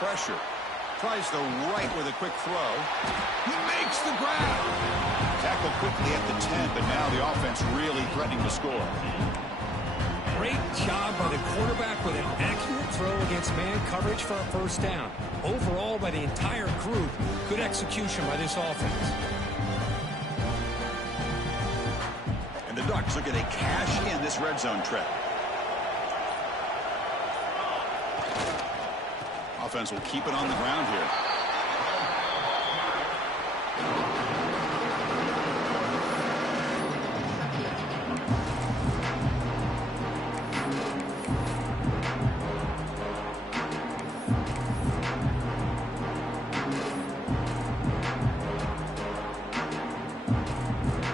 pressure. Tries the right with a quick throw. He makes the grab. Tackle quickly at the 10, but now the offense really threatening to score. Great job by the quarterback with an accurate throw against man coverage for a first down. Overall, by the entire group, good execution by this offense. And the Ducks looking to cash in this red zone trip. Offense will keep it on the ground here.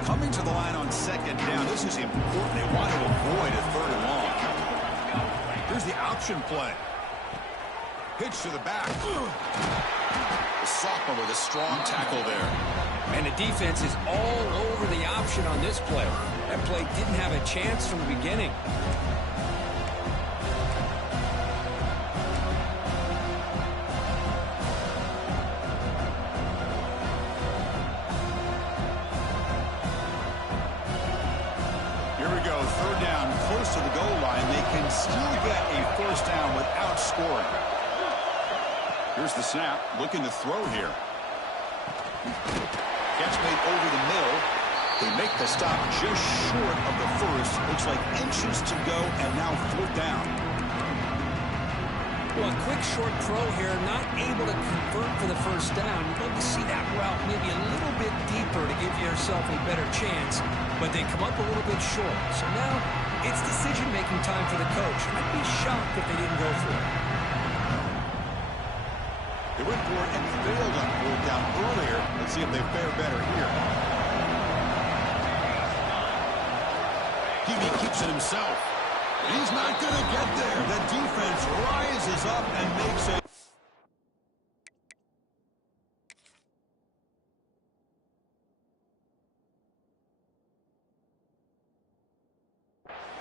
Coming to the line on second down. This is important. They want to avoid a third and long. Here's the option play. Pitch to the back. The sophomore with a strong tackle there. And the defense is all over the option on this play. That play didn't have a chance from the beginning. Here we go. Third down, close to the goal line. They can still get a first down without scoring. Here's the snap, looking to throw here. Catch made over the middle. They make the stop just short of the first. Looks like inches to go, and now fourth down. Well, a quick short throw here, not able to convert for the first down. You'd love to see that route maybe a little bit deeper to give yourself a better chance, but they come up a little bit short. So now it's decision-making time for the coach. I'd be shocked if they didn't go for it. They went for it and failed on fourth down earlier. Let's see if they fare better here. He keeps it himself. He's not going to get there. The defense rises up and makes it.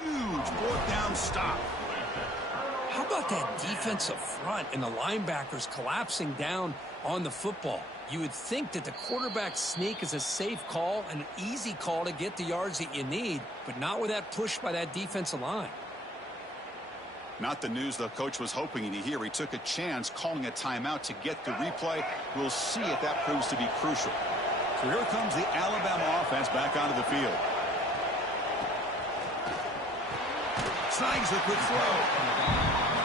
Huge fourth down stop. How about that defensive front and the linebackers collapsing down on the football? You would think that the quarterback sneak is a safe call, an easy call to get the yards that you need, but not with that push by that defensive line. Not the news the coach was hoping to hear. He took a chance calling a timeout to get the replay. We'll see if that proves to be crucial. So here comes the Alabama offense back onto the field. Snags a quick throw.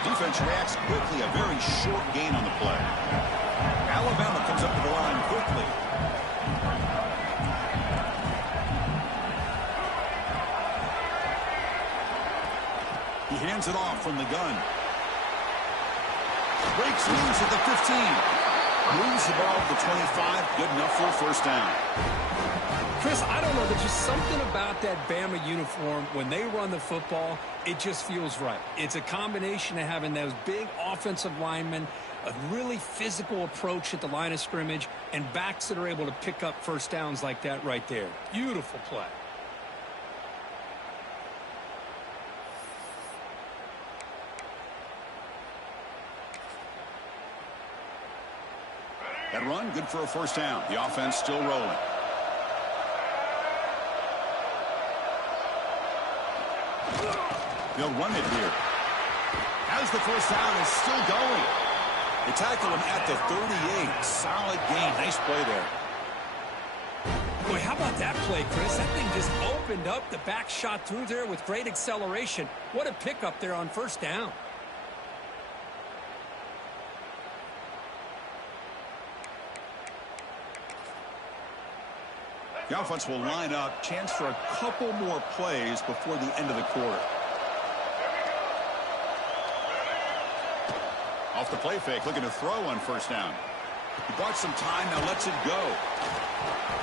Defense reacts quickly. A very short gain on the play. Alabama comes up to the line quickly. He hands it off from the gun. Breaks loose at the 15. Moves the ball to the 25. Good enough for a first down. Chris, I don't know, there's just something about that Bama uniform. When they run the football, it just feels right. It's a combination of having those big offensive linemen, a really physical approach at the line of scrimmage, and backs that are able to pick up first downs like that right there. Beautiful play. That run, good for a first down. The offense still rolling. They'll run it here. As the first down is still going. They tackle him at the 38. Solid gain. Nice play there. Boy, how about that play, Chris? That thing just opened up. The back shot through there with great acceleration. What a pickup there on first down. The offense will line up. Chance for a couple more plays before the end of the quarter. Off the play fake, looking to throw on first down. He bought some time, now lets it go.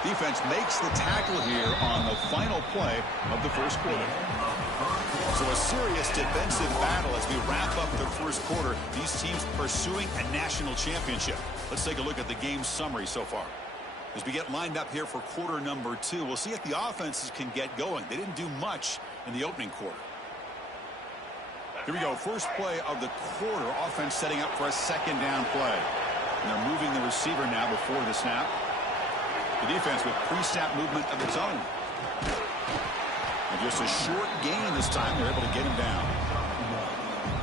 Defense makes the tackle here on the final play of the first quarter. So a serious defensive battle as we wrap up the first quarter. These teams pursuing a national championship. Let's take a look at the game summary so far. As we get lined up here for quarter number 2, we'll see if the offenses can get going. They didn't do much in the opening quarter. Here we go. First play of the quarter. Offense setting up for a second down play. And they're moving the receiver now before the snap. The defense with pre-snap movement of its own. And just a short gain this time. They're able to get him down.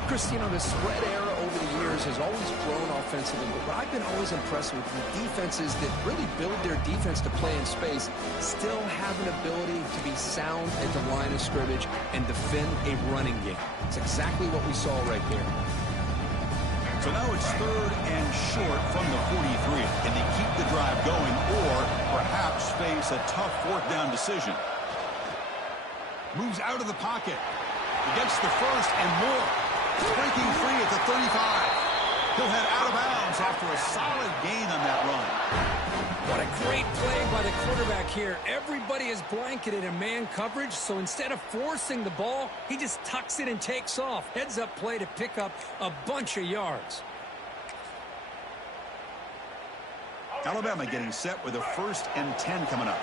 Chris, you know, the spread era over the years has always grown offensively, but what I've been always impressed with defenses that really build their defense to play in space still have an ability to be sound at the line of scrimmage and defend a running game. It's exactly what we saw right there. So now it's 3rd and short from the 43. Can they keep the drive going or perhaps face a tough 4th down decision? Moves out of the pocket. He gets the first and more. Breaking free at the 35. He'll head out of bounds after a solid gain on that run. What a great play by the quarterback here. Everybody is blanketed in man coverage, so instead of forcing the ball, he just tucks it and takes off. Heads up play to pick up a bunch of yards. Alabama getting set with a 1st and 10 coming up.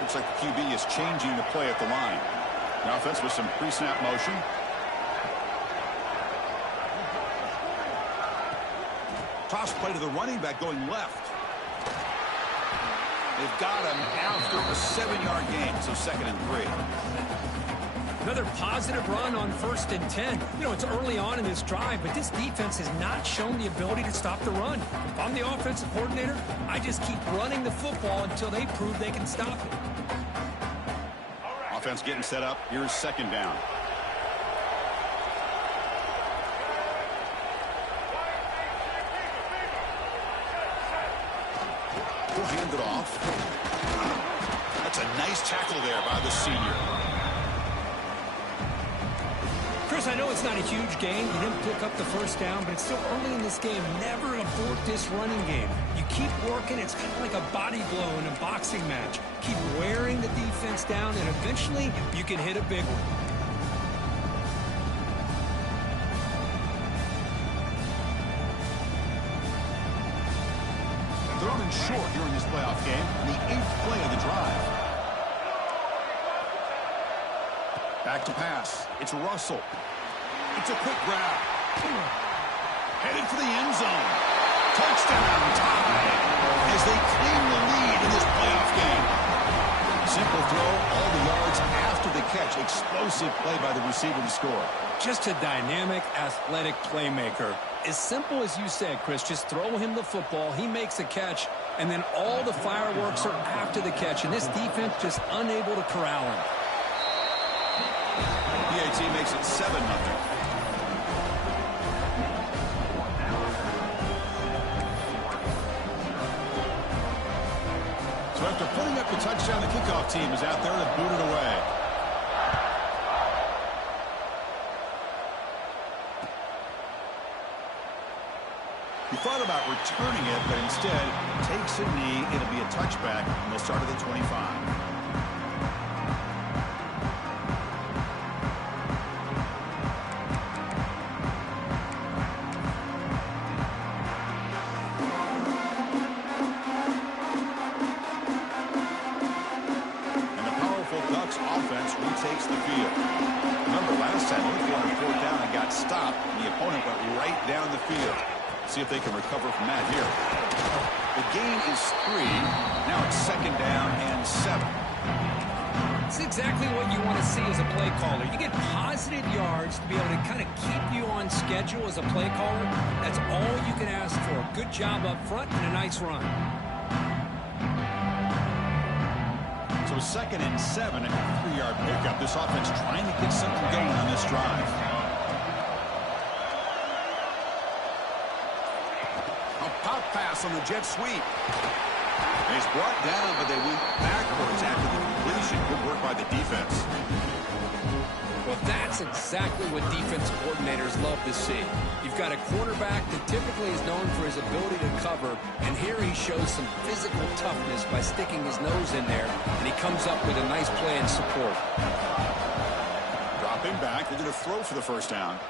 Looks like the QB is changing the play at the line. The offense with some pre-snap motion. Toss play to the running back going left. They've got him after a 7-yard gain, so 2nd and 3. Another positive run on 1st and 10. You know, it's early on in this drive, but this defense has not shown the ability to stop the run. If I'm the offensive coordinator, I just keep running the football until they prove they can stop it. Offense getting set up. Here's 2nd down. We'll hand it off. That's a nice tackle there by the senior. Chris, I know it's not a huge gain. You didn't pick up the 1st down, but it's still early in this game. Never abort this running game. You keep working. It's kind of like a body blow in a boxing match. Keep wearing the defense down, and eventually you can hit a big one. 3rd and short during this playoff game. The 8th play of the drive. Back to pass. It's Russell. It's a quick grab. Headed for the end zone. Touchdown tie as they claim the lead in this playoff game. Simple throw, all the yards after the catch. Explosive play by the receiver to score. Just a dynamic, athletic playmaker. As simple as you said, Chris, just throw him the football, he makes a catch, and then all the fireworks are after the catch, and this defense just unable to corral him. PAT makes it 7-0. So after putting up the touchdown, the kickoff team is out there to boot it away. He thought about returning it, but instead takes a knee. It'll be a touchback, and they'll start at the 25. And the powerful Ducks offense retakes the field. Remember, last time they were on 4th down and got stopped, and the opponent went right down the field. See if they can recover from that here. The gain is 3. Now it's 2nd down and 7. It's exactly what you want to see as a play caller. You get positive yards to be able to kind of keep you on schedule as a play caller. That's all you can ask for. Good job up front and a nice run. So 2nd and 7 and a 3-yard pickup. This offense trying to get something going on this drive. Pop pass on the jet sweep. He's brought down, but they went backwards after the completion. Good work by the defense. Well, that's exactly what defensive coordinators love to see. You've got a quarterback that typically is known for his ability to cover, and here he shows some physical toughness by sticking his nose in there, and he comes up with a nice play and support. Dropping back, they're going to throw for the 1st down.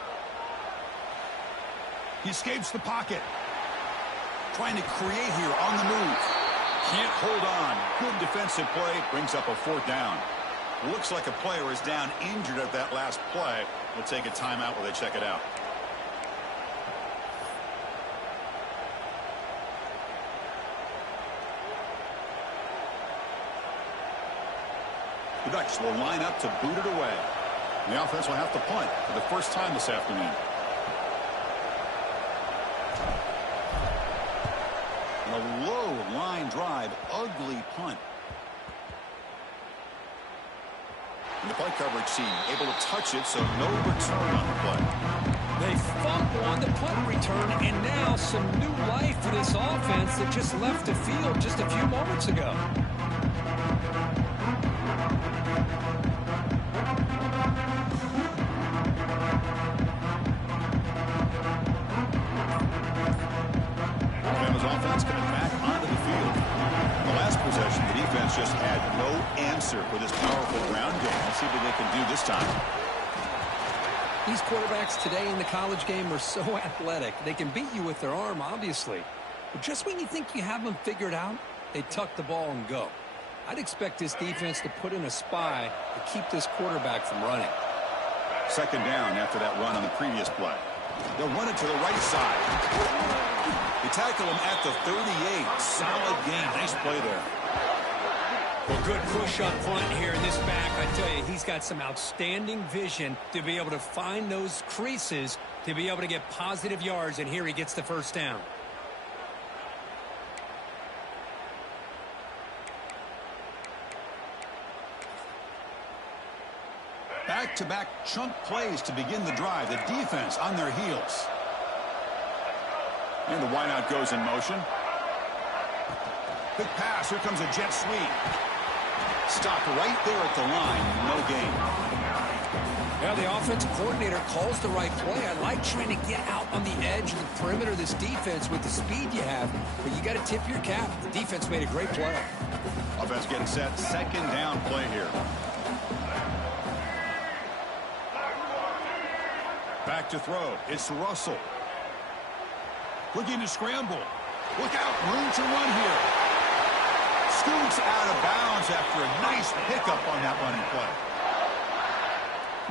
He escapes the pocket. Trying to create here on the move. Can't hold on. Good defensive play. Brings up a 4th down. Looks like a player is down injured at that last play. We'll take a timeout while they check it out. The Ducks will line up to boot it away. The offense will have to punt for the first time this afternoon. And a low line drive, ugly punt. And the play coverage team able to touch it, so no return on the play. They fumble on the punt return, and now some new life for this offense that just left the field just a few moments ago. Alabama's offense coming back onto the field. In the last possession, the defense just had no answer for this powerful ground game. Let's see what they can do this time. These quarterbacks today in the college game are so athletic. They can beat you with their arm, obviously. But just when you think you have them figured out, they tuck the ball and go. I'd expect this defense to put in a spy to keep this quarterback from running. Second down after that run on the previous play. They'll run it to the right side. They tackle him at the 38. Solid game. Nice play there. Well, good push up front here in this back. I tell you, he's got some outstanding vision to be able to find those creases, to be able to get positive yards, and here he gets the first down. Back-to-back chunk plays to begin the drive. The defense on their heels. And the wideout goes in motion. Big pass. Here comes a jet sweep. Stopped right there at the line. No gain. Yeah, the offensive coordinator calls the right play. I like trying to get out on the edge of the perimeter of this defense with the speed you have, but you got to tip your cap. The defense made a great play. Offense getting set. Second down play here. Back to throw. It's Russell. Looking to scramble. Look out. Room to run here. Scoots out of bounds after a nice pickup on that running play.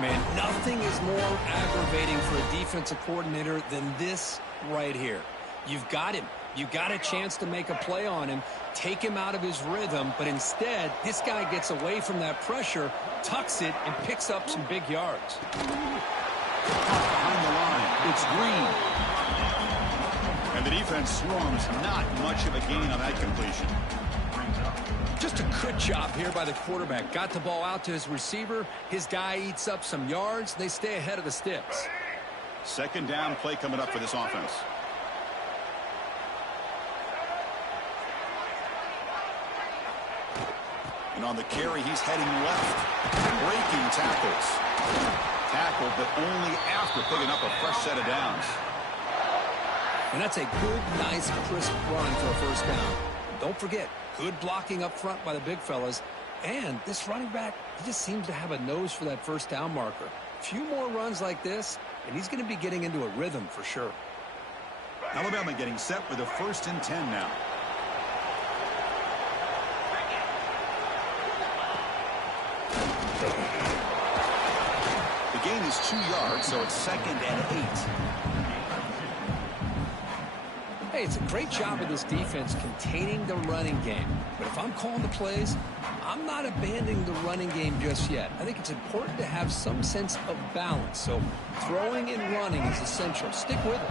Man, nothing is more aggravating for a defensive coordinator than this right here. You've got him. You've got a chance to make a play on him, take him out of his rhythm, but instead, this guy gets away from that pressure, tucks it, and picks up some big yards. Behind the line, it's Green. And the defense swarms. Not much of a gain on that completion. Just a good job here by the quarterback. Got the ball out to his receiver. His guy eats up some yards. They stay ahead of the sticks. Second down play coming up for this offense. And on the carry, he's heading left. Breaking tackles. Tackled, but only after picking up a fresh set of downs. And that's a good, nice, crisp run for a first down. Don't forget, good blocking up front by the big fellas. And this running back, he just seems to have a nose for that first down marker. A few more runs like this, and he's going to be getting into a rhythm for sure. Alabama getting set for the 1st and 10 now. The gain is 2 yards, so it's 2nd and 8. Hey, it's a great job of this defense containing the running game. But if I'm calling the plays, I'm not abandoning the running game just yet. I think it's important to have some sense of balance. So throwing and running is essential. Stick with it.